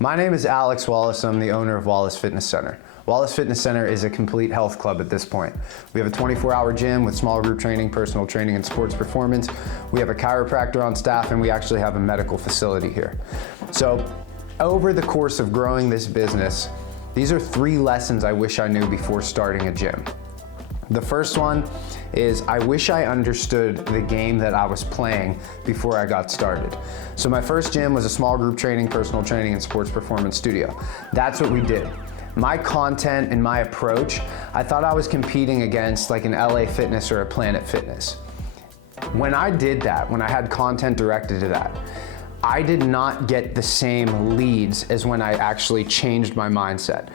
My name is Alex Wallace. I'm the owner of Wallace Fitness Center. Wallace Fitness Center is a complete health club at this point. We have a 24-hour gym with small group training, personal training, and sports performance. We have a chiropractor on staff, and we actually have a medical facility here. So over the course of growing this business, these are 3 lessons I wish I knew before starting a gym. The first one is I wish I understood the game that I was playing before I got started. So my first gym was a small group training, personal training, and sports performance studio. That's what we did. My content and my approach, I thought I was competing against like an LA Fitness or a Planet Fitness. When I did that, when I had content directed to that, I did not get the same leads as when I actually changed my mindset.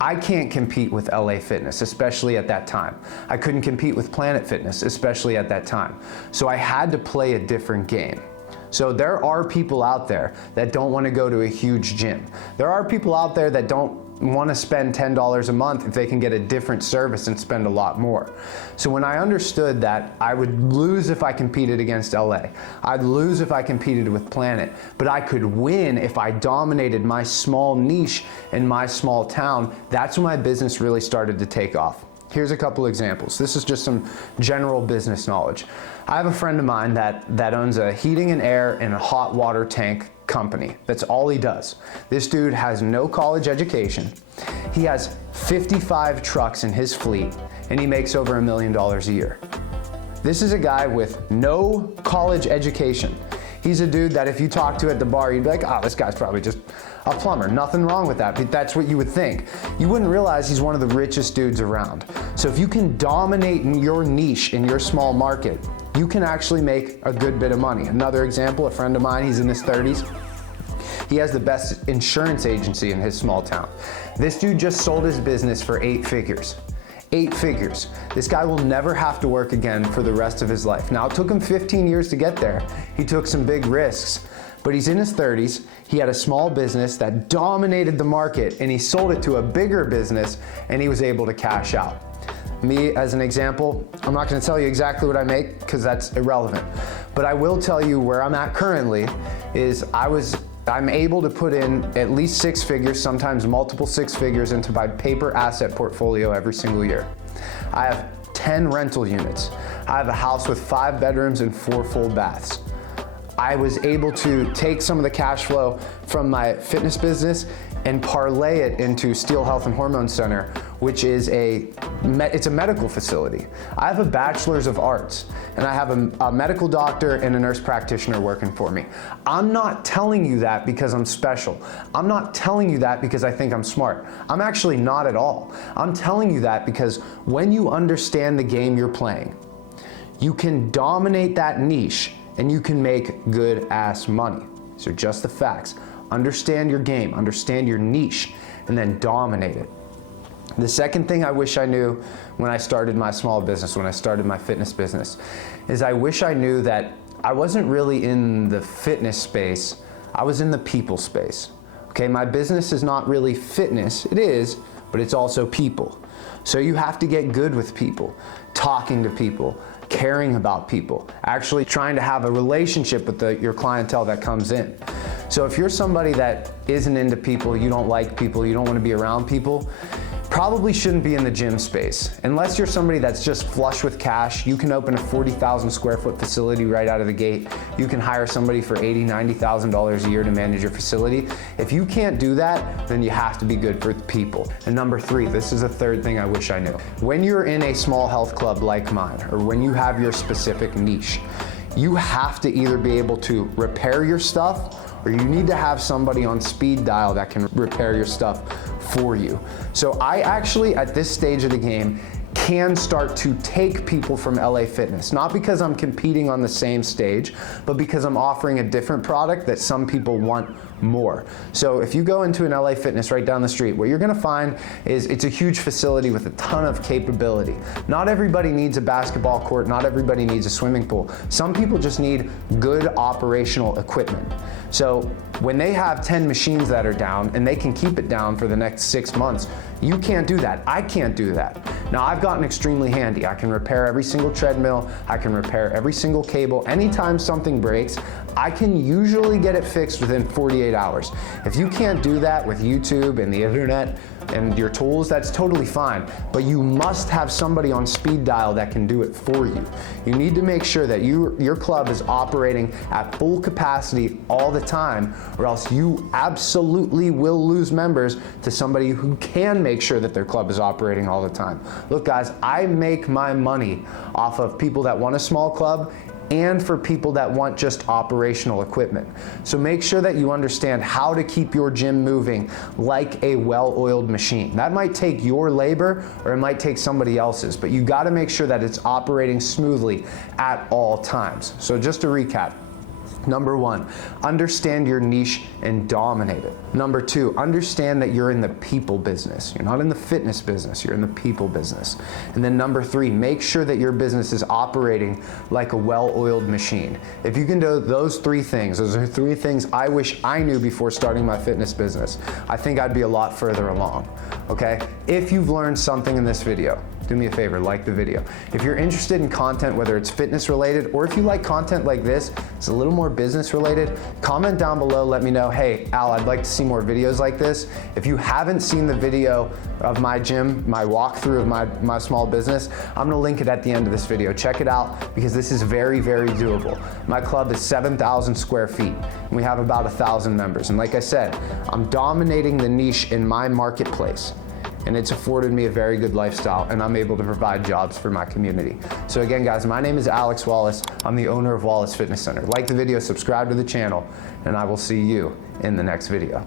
I can't compete with LA Fitness, especially at that time. I couldn't compete with Planet Fitness, especially at that time. So I had to play a different game. So there are people out there that don't want to go to a huge gym. There are people out there that don't want to spend $10 a month if they can get a different service and spend a lot more. So when I understood that I would lose if I competed against LA, I'd lose if I competed with Planet, but I could win if I dominated my small niche in my small town, that's when my business really started to take off. Here's a couple examples. This is just some general business knowledge. I have a friend of mine that owns a heating and air and a hot water tank company. That's all he does. This dude has no college education. He has 55 trucks in his fleet, and he makes over $1 million a year. This is a guy with no college education. He's a dude that if you talk to at the bar, you'd be like, oh, this guy's probably just a plumber. Nothing wrong with that, but that's what you would think. You wouldn't realize he's one of the richest dudes around. So if you can dominate in your niche in your small market, you can actually make a good bit of money. Another example, a friend of mine, he's in his 30s. He has the best insurance agency in his small town. This dude just sold his business for 8 figures. 8 figures. This guy will never have to work again for the rest of his life. Now, it took him 15 years to get there. He took some big risks, but he's in his 30s. He had a small business that dominated the market, and he sold it to a bigger business, and he was able to cash out. Me, as an example, I'm not gonna tell you exactly what I make because that's irrelevant, but I will tell you where I'm at currently is I'm able to put in at least 6 figures, sometimes multiple 6 figures into my paper asset portfolio every single year. I have 10 rental units. I have a house with 5 bedrooms and 4 full baths. I was able to take some of the cash flow from my fitness business and parlay it into Steel Health and Hormone Center, which is it's a medical facility. I have a bachelor's of arts, and I have a medical doctor and a nurse practitioner working for me. I'm not telling you that because I'm special. I'm not telling you that because I think I'm smart. I'm actually not at all. I'm telling you that because when you understand the game you're playing, you can dominate that niche and you can make good ass money. These are just the facts. Understand your game, understand your niche, and then dominate it. The second thing I wish I knew when I started my small business, when I started my fitness business, is I wish I knew that I wasn't really in the fitness space, I was in the people space. Okay, my business is not really fitness, it is, but it's also people. So you have to get good with people, talking to people, caring about people, actually trying to have a relationship with your clientele that comes in. So if you're somebody that isn't into people, you don't like people, you don't want to be around people, probably shouldn't be in the gym space. Unless you're somebody that's just flush with cash, you can open a 40,000 square foot facility right out of the gate. You can hire somebody for $80,000, $90,000 a year to manage your facility. If you can't do that, then you have to be good for people. And number 3, this is the third thing I wish I knew. When you're in a small health club like mine, or when you have your specific niche, you have to either be able to repair your stuff, or you need to have somebody on speed dial that can repair your stuff for you. So I actually, at this stage of the game, can start to take people from LA Fitness, not because I'm competing on the same stage, but because I'm offering a different product that some people want more. So if you go into an LA Fitness right down the street, what you're gonna find is it's a huge facility with a ton of capability. Not everybody needs a basketball court, not everybody needs a swimming pool. Some people just need good operational equipment. So when they have 10 machines that are down and they can keep it down for the next 6 months, you can't do that. I can't do that. Now I've gotten extremely handy. I can repair every single treadmill. I can repair every single cable. Anytime something breaks, I can usually get it fixed within 48 hours. If you can't do that with YouTube and the internet and your tools, that's totally fine. But you must have somebody on speed dial that can do it for you. You need to make sure that your club is operating at full capacity all the time, or else you absolutely will lose members to somebody who can make sure that their club is operating all the time. Look guys, I make my money off of people that want a small club and for people that want just operational equipment. So make sure that you understand how to keep your gym moving like a well-oiled machine. That might take your labor or it might take somebody else's, but you gotta make sure that it's operating smoothly at all times. So just to recap, number one, understand your niche and dominate it. Number two, understand that you're in the people business. You're not in the fitness business, you're in the people business. And then number three, make sure that your business is operating like a well-oiled machine. If you can do those three things, those are three things I wish I knew before starting my fitness business, I think I'd be a lot further along, okay? If you've learned something in this video, do me a favor, like the video. If you're interested in content, whether it's fitness related, or if you like content like this, it's a little more business related, comment down below, let me know, hey, Al, I'd like to see more videos like this. If you haven't seen the video of my gym, my walkthrough of my small business, I'm gonna link it at the end of this video. Check it out, because this is very, very doable. My club is 7,000 square feet, and we have about 1,000 members. And like I said, I'm dominating the niche in my marketplace, and it's afforded me a very good lifestyle, and I'm able to provide jobs for my community. So again, guys, my name is Alex Wallace. I'm the owner of Wallace Fitness Center. Like the video, subscribe to the channel, and I will see you in the next video.